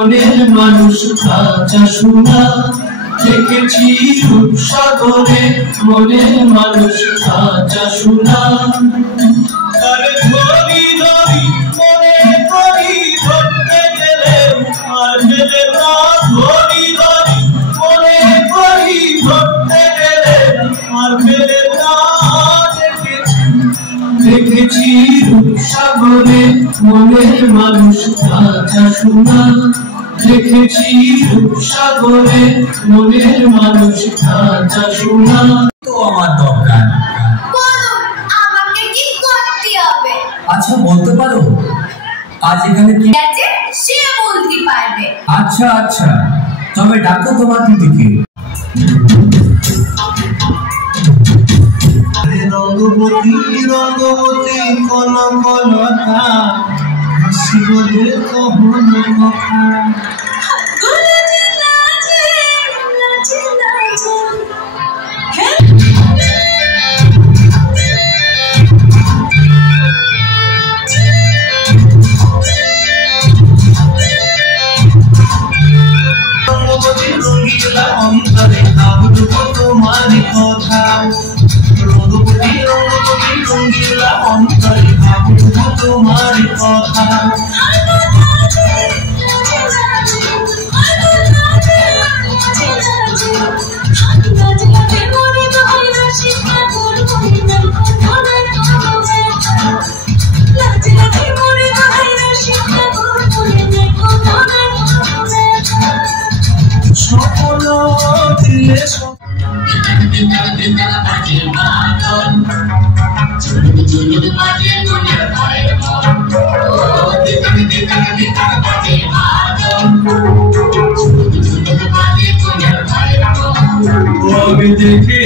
মনের মানুষ কাঁচা সোনা দেখেছি রূপসাগরে মনের মানুষ কাঁচা সোনা তারে ধরি ধরি মনে করি ধরতে গেলে আর গেলে না ধরি ধরি মনে করি ধরতে গেলে আর গেলে না দেখেছি রূপসাগরে মনের মানুষ কাঁচা সোনা দেখেছি রূপসাগরে মনের মানুষ কাঁচা সোনা তো আমার দরকার আমাকে কি করতে হবে আচ্ছা বলতে পারো আজ এখানে কি আছে সে বলতে পারবে আচ্ছা আচ্ছা তবে ডাকো তোমার দিদিকে রঙ্গবতী রঙ্গবতী কোন কলতা হাসি বলে কহন কথা রঙ্গবতী রঙ্গিলা অন্তরে ভাবব তোমার কথা রঙ্গবতী রঙ্গবতী রঙ্গিলা অন্তরে ভাবব তোমার কথা সকল দিলে দেখে